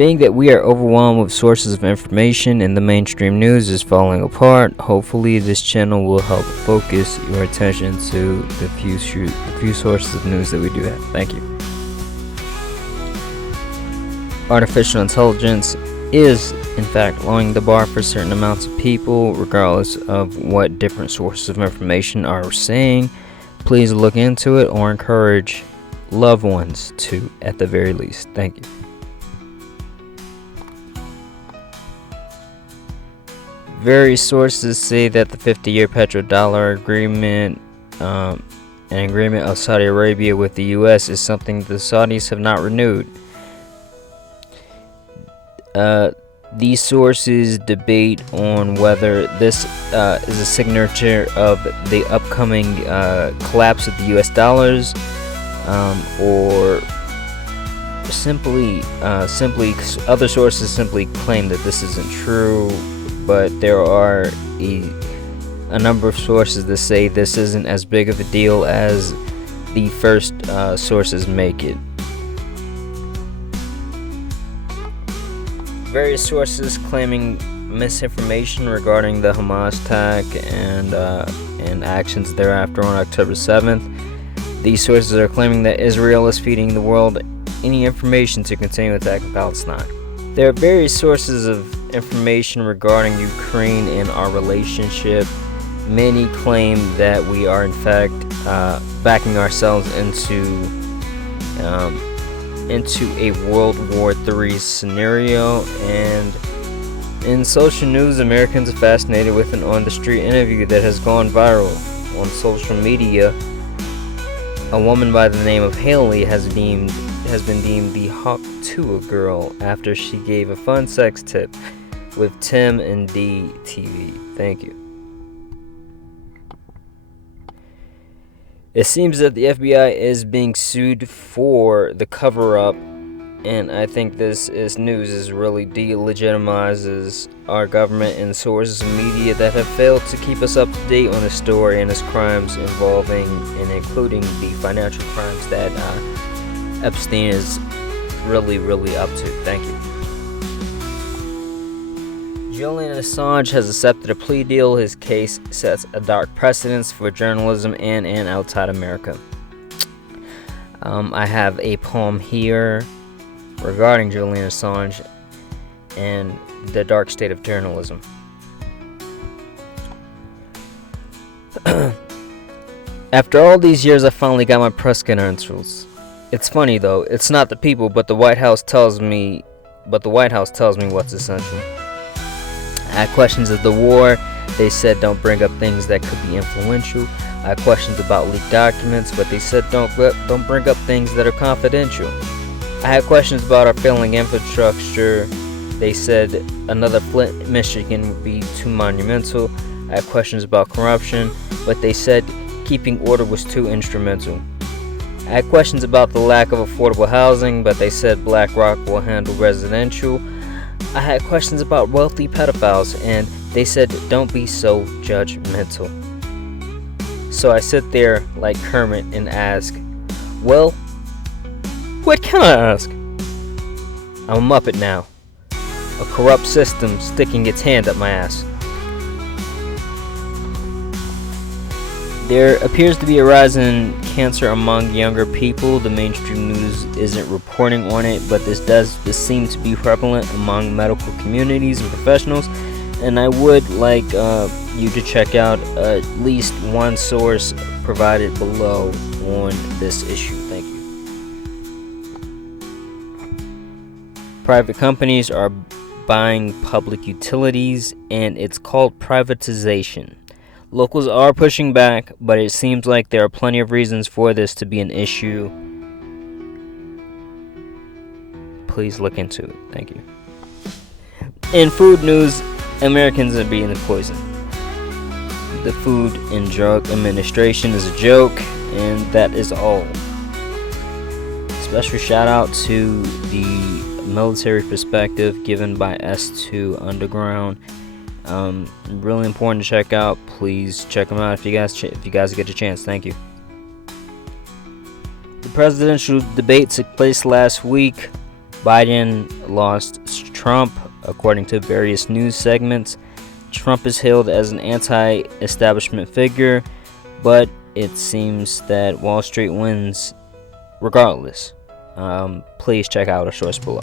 Being that we are overwhelmed with sources of information and the mainstream news is falling apart, hopefully this channel will help focus your attention to the few sources of news that we do have. Thank you. Artificial intelligence is, in fact, lowering the bar for certain amounts of people, regardless of what different sources of information are saying. Please look into it or encourage loved ones to, at the very least. Thank you. Various sources say that the 50-year petrodollar agreement, an agreement of Saudi Arabia with the U.S., is something the Saudis have not renewed. These sources debate on whether this is a signature of the upcoming collapse of the U.S. dollars, or simply other sources simply claim that this isn't true. But there are a number of sources that say this isn't as big of a deal as the first sources make it. Various sources claiming misinformation regarding the Hamas attack and actions thereafter on October 7th. These sources are claiming that Israel is feeding the world any information to continue attacking Palestine. There are various sources of information regarding Ukraine and our relationship. Many claim that we are in fact backing ourselves into a World War III scenario. And in social news, Americans are fascinated with an on-the-street interview that has gone viral on social media. A woman by the name of Haley has been deemed the Hawk Tuah girl after she gave a fun sex tip with Tim and D TV. Thank you. It seems that the FBI is being sued for the cover-up, and I think this news really delegitimizes our government and sources of media that have failed to keep us up to date on the story and its crimes involving and including the financial crimes that Epstein is really up to. Thank you. Julian Assange has accepted a plea deal. His case sets a dark precedence for journalism and outside America. I have a poem here regarding Julian Assange and the dark state of journalism. After all these years, I finally got my press credentials. It's funny though, it's not the people, but the White House tells me what's essential. I had questions of the war. They said don't bring up things that could be influential. I had questions about leaked documents, but they said don't bring up things that are confidential. I had questions about our failing infrastructure. They said another Flint, Michigan would be too monumental. I had questions about corruption, but they said keeping order was too instrumental. I had questions about the lack of affordable housing, but they said BlackRock will handle residential. I had questions about wealthy pedophiles, and they said don't be so judgmental. So I sit there like Kermit and ask, well, what can I ask? I'm a Muppet now. A corrupt system sticking its hand up my ass. There appears to be a rise in cancer among younger people. The mainstream news isn't reporting on it, but this seem to be prevalent among medical communities and professionals. And I would like you to check out at least one source provided below on this issue. Thank you. Private companies are buying public utilities, and it's called privatization. Locals are pushing back, but it seems like there are plenty of reasons for this to be an issue. Please look into it. Thank you. In food news, Americans are being poisoned. The Food and Drug Administration is a joke, and that is all. Special shout out to the military perspective given by S2 Underground. Really important to check out. Please check them out if you guys get a chance. Thank you. The presidential debate took place last week. Biden lost Trump, according to various news segments. Trump is hailed as an anti-establishment figure, but it seems that Wall Street wins regardless. Please check out our source below.